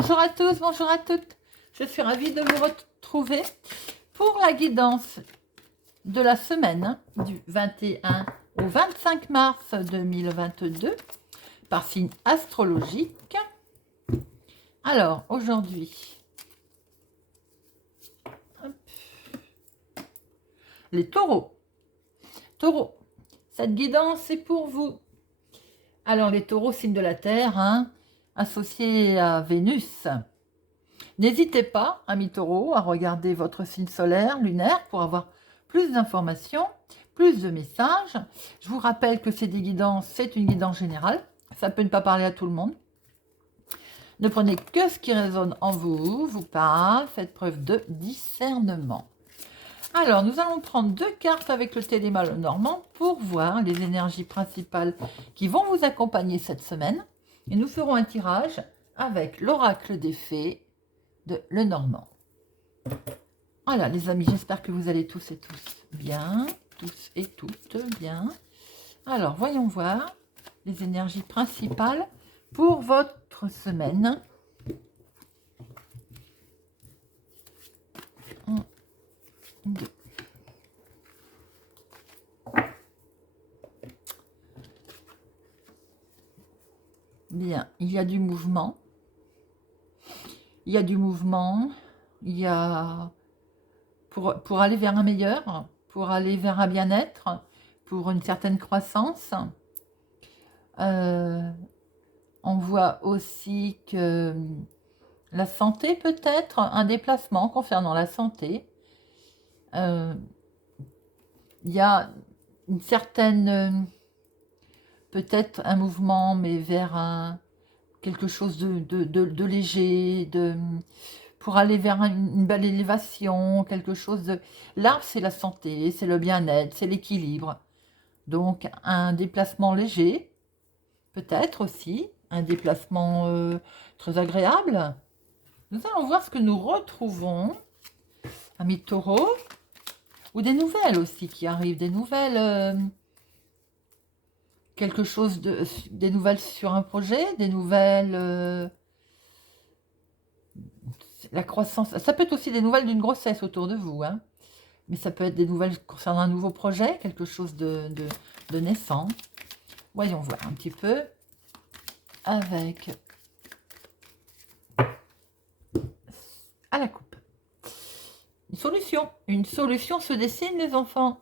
Bonjour à tous, bonjour à toutes. Je suis ravie de vous retrouver pour la guidance de la semaine du 21 au 25 mars 2022 par signe astrologique. Alors, aujourd'hui, les taureaux. Taureaux, cette guidance est pour vous. Alors, les taureaux, signe de la Terre, associés à Vénus. N'hésitez pas, amis taureaux, à regarder votre signe solaire, lunaire, pour avoir plus d'informations, plus de messages. Je vous rappelle que c'est des guidances, c'est une guidance générale. Ça peut ne pas parler à tout le monde. Ne prenez que ce qui résonne en vous, vous parle, faites preuve de discernement. Alors, nous allons prendre 2 cartes avec le Téléma Lenormand pour voir les énergies principales qui vont vous accompagner cette semaine. Et nous ferons un tirage avec l'oracle des fées de Lenormand. Voilà, les amis, j'espère que vous allez tous et tous bien, tous et toutes bien. Alors, voyons voir les énergies principales pour votre semaine. Un, deux. Bien, il y a du mouvement. Il y a du mouvement, il y a pour aller vers un meilleur, pour aller vers un bien-être, pour une certaine croissance. On voit aussi que la santé peut-être, un déplacement concernant la santé. Il y a une certaine, peut-être un mouvement, mais vers quelque chose de léger, pour aller vers une belle élévation, quelque chose de... L'arbre, c'est la santé, c'est le bien-être, c'est l'équilibre. Donc, un déplacement léger, peut-être aussi, un déplacement très agréable. Nous allons voir ce que nous retrouvons, amis taureaux, ou des nouvelles aussi qui arrivent, des nouvelles... quelque chose des nouvelles sur un projet, des nouvelles, la croissance, ça peut être aussi des nouvelles d'une grossesse autour de vous, mais ça peut être des nouvelles concernant un nouveau projet, quelque chose de naissant. Voyons voir un petit peu avec à la coupe. Une solution se dessine, les enfants,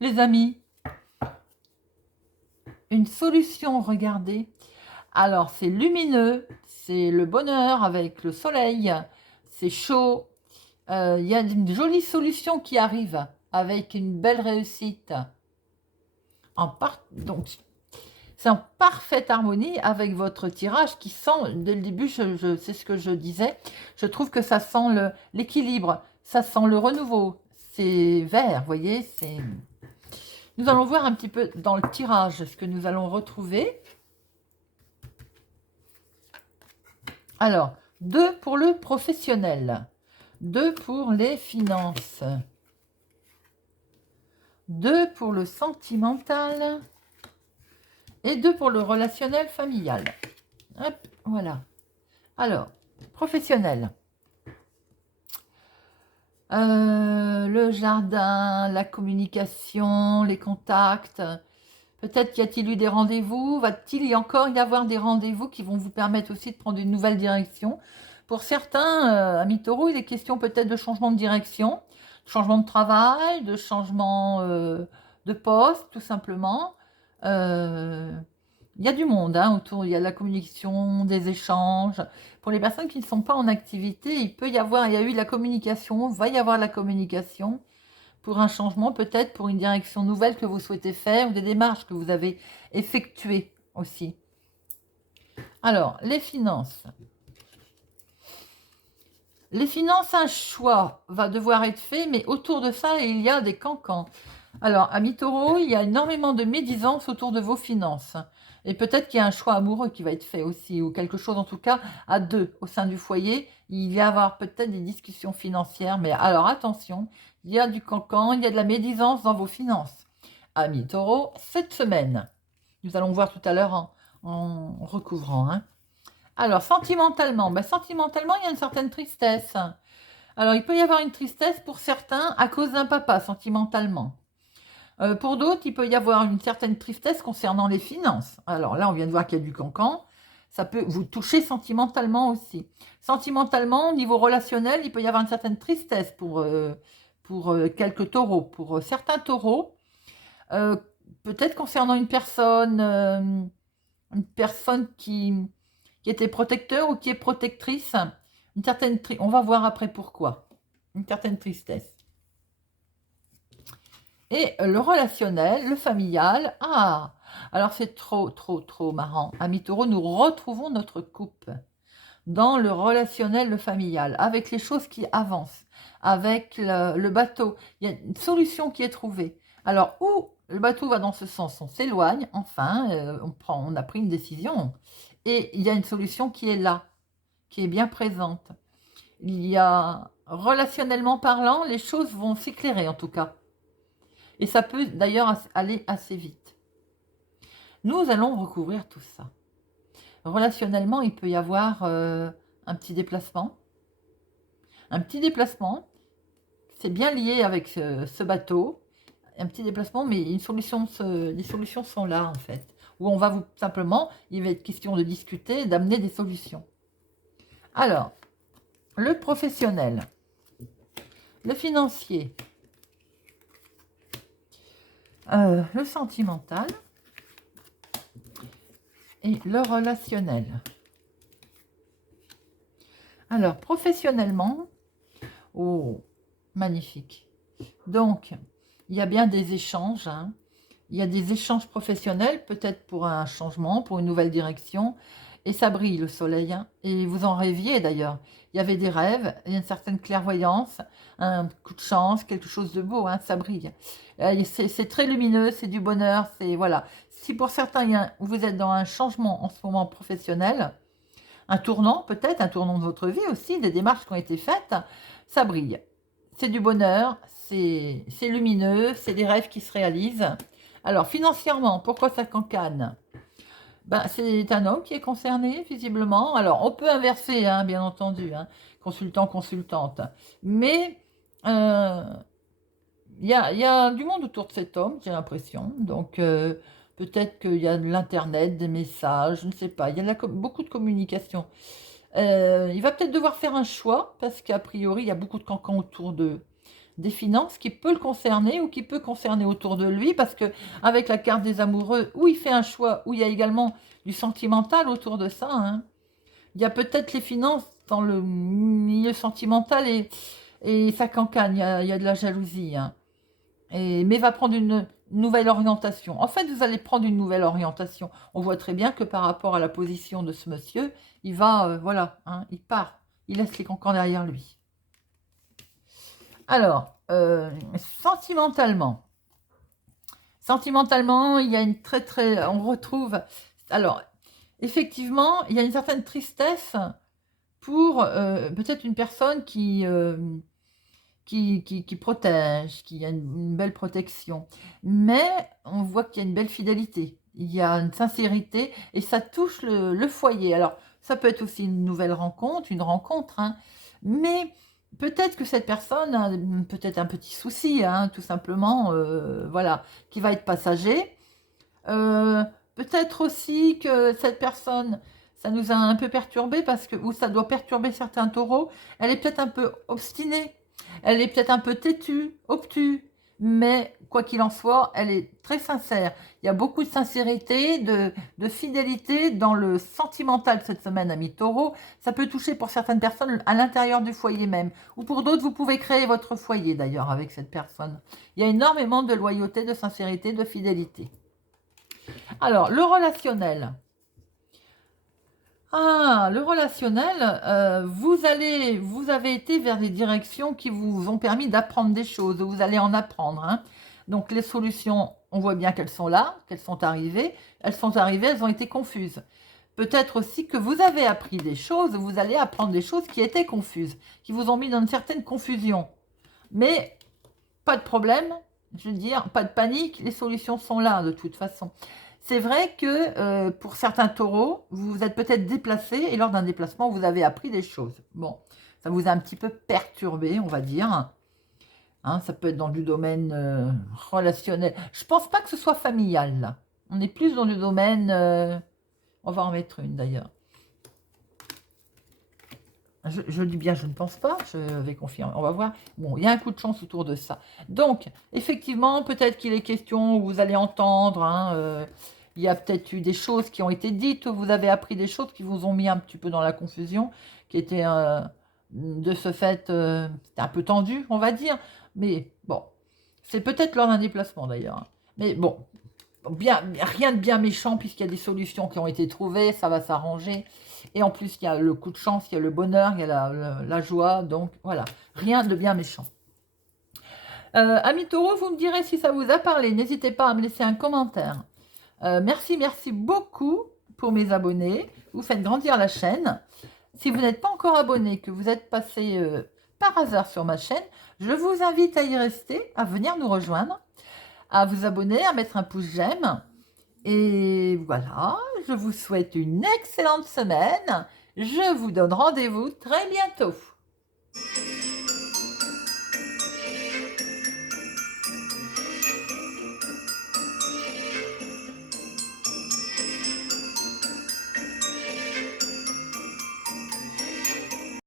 les amis. Une solution, regardez. Alors, c'est lumineux, c'est le bonheur avec le soleil, c'est chaud. Il y a une jolie solution qui arrive avec une belle réussite. Donc, c'est en parfaite harmonie avec votre tirage qui sent, dès le début, c'est ce que je disais, je trouve que ça sent l'équilibre, ça sent le renouveau. C'est vert, vous voyez, c'est... Nous allons voir un petit peu dans le tirage ce que nous allons retrouver. Alors, 2 pour le professionnel, 2 pour les finances, 2 pour le sentimental et 2 pour le relationnel familial. Hop, voilà. Alors, professionnel. Le jardin, la communication, les contacts. Peut-être y a-t-il eu des rendez-vous. Va-t-il encore y avoir des rendez-vous qui vont vous permettre aussi de prendre une nouvelle direction. Pour certains, amis taureaux, il est question peut-être de changement de direction, de changement de travail, de changement de poste, tout simplement. Il y a du monde autour, il y a de la communication, des échanges. Pour les personnes qui ne sont pas en activité, il y a eu de la communication, va y avoir de la communication pour un changement, peut-être pour une direction nouvelle que vous souhaitez faire ou des démarches que vous avez effectuées aussi. Alors, les finances. Les finances, un choix va devoir être fait, mais autour de ça, il y a des cancans. Alors, amis taureaux, il y a énormément de médisance autour de vos finances. Et peut-être qu'il y a un choix amoureux qui va être fait aussi, ou quelque chose en tout cas à 2 au sein du foyer. Il va y avoir peut-être des discussions financières, mais alors attention, il y a du cancan, il y a de la médisance dans vos finances. Amis taureaux, cette semaine, nous allons voir tout à l'heure en recouvrant. Alors, sentimentalement, ben, sentimentalement, il y a une certaine tristesse. Alors, il peut y avoir une tristesse pour certains à cause d'un papa, sentimentalement. Pour d'autres, il peut y avoir une certaine tristesse concernant les finances. Alors là, on vient de voir qu'il y a du cancan. Ça peut vous toucher sentimentalement aussi. Sentimentalement, au niveau relationnel, il peut y avoir une certaine tristesse pour quelques taureaux. Pour certains taureaux, euh, peut-être concernant une personne qui était protecteur ou qui est protectrice. On va voir après pourquoi. Une certaine tristesse. Et le relationnel, le familial, ah, alors c'est trop, trop, trop marrant. Amis taureaux, nous retrouvons notre coupe dans le relationnel, le familial, avec les choses qui avancent, avec le bateau. Il y a une solution qui est trouvée. Alors, où le bateau va dans ce sens, on s'éloigne, enfin, on a pris une décision. Et il y a une solution qui est là, qui est bien présente. Il y a, relationnellement parlant, les choses vont s'éclairer en tout cas. Et ça peut d'ailleurs aller assez vite. Nous allons recouvrir tout ça. Relationnellement, il peut y avoir un petit déplacement. Un petit déplacement, c'est bien lié avec ce bateau. Un petit déplacement, mais les solutions sont là en fait. Où on va vous simplement, il va être question de discuter, d'amener des solutions. Alors, le professionnel, le financier, le sentimental et le relationnel. Alors, professionnellement, oh, magnifique. Donc, il y a bien des échanges. Hein. Il y a des échanges professionnels, peut-être pour un changement, pour une nouvelle direction. Et ça brille, le soleil. Hein. Et vous en rêviez d'ailleurs. Il y avait des rêves, il y a une certaine clairvoyance, un coup de chance, quelque chose de beau, hein, ça brille. C'est très lumineux, c'est du bonheur, c'est voilà. Si pour certains, vous êtes dans un changement en ce moment professionnel, un tournant peut-être, un tournant de votre vie aussi, des démarches qui ont été faites, ça brille. C'est du bonheur, c'est lumineux, c'est des rêves qui se réalisent. Alors financièrement, pourquoi ça cancane? Ben, c'est un homme qui est concerné, visiblement. Alors, on peut inverser, hein, bien entendu, hein, consultant, consultante. Mais il y a du monde autour de cet homme, j'ai l'impression. Donc, peut-être qu'il y a de l'internet, des messages, je ne sais pas. Il y a beaucoup de communication. Il va peut-être devoir faire un choix, parce qu'a priori, il y a beaucoup de cancans autour des finances qui peut le concerner ou qui peut concerner autour de lui, parce que avec la carte des amoureux, où il fait un choix, où il y a également du sentimental autour de ça. Hein. Il y a peut-être les finances dans le milieu sentimental et ça cancane, il y a de la jalousie. Hein. Mais va prendre une nouvelle orientation. En fait, vous allez prendre une nouvelle orientation. On voit très bien que par rapport à la position de ce monsieur, il va, voilà, hein, il part. Il laisse les cancans derrière lui. Alors, sentimentalement. Sentimentalement, il y a une on retrouve... Alors, effectivement, il y a une certaine tristesse pour peut-être une personne qui protège, qui a une belle protection. Mais on voit qu'il y a une belle fidélité, il y a une sincérité et ça touche le foyer. Alors, ça peut être aussi une nouvelle rencontre, une rencontre, hein, mais peut-être que cette personne a peut-être un petit souci, hein, tout simplement, voilà, qui va être passager. Peut-être aussi que cette personne, ça nous a un peu perturbé parce que, ou ça doit perturber certains taureaux, elle est peut-être un peu obstinée, elle est peut-être un peu têtue, obtuse, mais quoi qu'il en soit, elle est très sincère. Il y a beaucoup de sincérité, de fidélité dans le sentimental cette semaine, ami taureau. Ça peut toucher pour certaines personnes à l'intérieur du foyer même, ou pour d'autres, vous pouvez créer votre foyer d'ailleurs avec cette personne. Il y a énormément de loyauté, de sincérité, de fidélité. Alors, le relationnel. Ah, le relationnel, vous avez été vers des directions qui vous ont permis d'apprendre des choses, vous allez en apprendre. Hein. Donc, les solutions, on voit bien qu'elles sont là, qu'elles sont arrivées. Elles ont été confuses. Peut-être aussi que vous avez appris des choses, vous allez apprendre des choses qui étaient confuses, qui vous ont mis dans une certaine confusion. Mais, pas de problème, je veux dire, pas de panique, les solutions sont là de toute façon. c'est vrai que pour certains taureaux, vous vous êtes peut-être déplacé et lors d'un déplacement, vous avez appris des choses. Bon, ça vous a un petit peu perturbé, on va dire. Hein, ça peut être dans du domaine relationnel. Je pense pas que ce soit familial, là. On est plus dans le domaine... on va en mettre une, d'ailleurs. Je dis bien, je ne pense pas, je vais confirmer, on va voir. Bon, il y a un coup de chance autour de ça. Donc, effectivement, peut-être qu'il est question, vous allez entendre, hein, il y a peut-être eu des choses qui ont été dites, vous avez appris des choses qui vous ont mis un petit peu dans la confusion, qui étaient, de ce fait, c'était un peu tendu, on va dire. Mais bon, c'est peut-être lors d'un déplacement d'ailleurs. Hein. Mais bon, bien, rien de bien méchant puisqu'il y a des solutions qui ont été trouvées, ça va s'arranger. Et en plus, il y a le coup de chance, il y a le bonheur, il y a la joie. Donc voilà, rien de bien méchant. Amis taureaux, vous me direz si ça vous a parlé. N'hésitez pas à me laisser un commentaire. Merci beaucoup pour mes abonnés. Vous faites grandir la chaîne. Si vous n'êtes pas encore abonné, que vous êtes passé par hasard sur ma chaîne, je vous invite à y rester, à venir nous rejoindre, à vous abonner, à mettre un pouce j'aime. Et voilà, je vous souhaite une excellente semaine. Je vous donne rendez-vous très bientôt.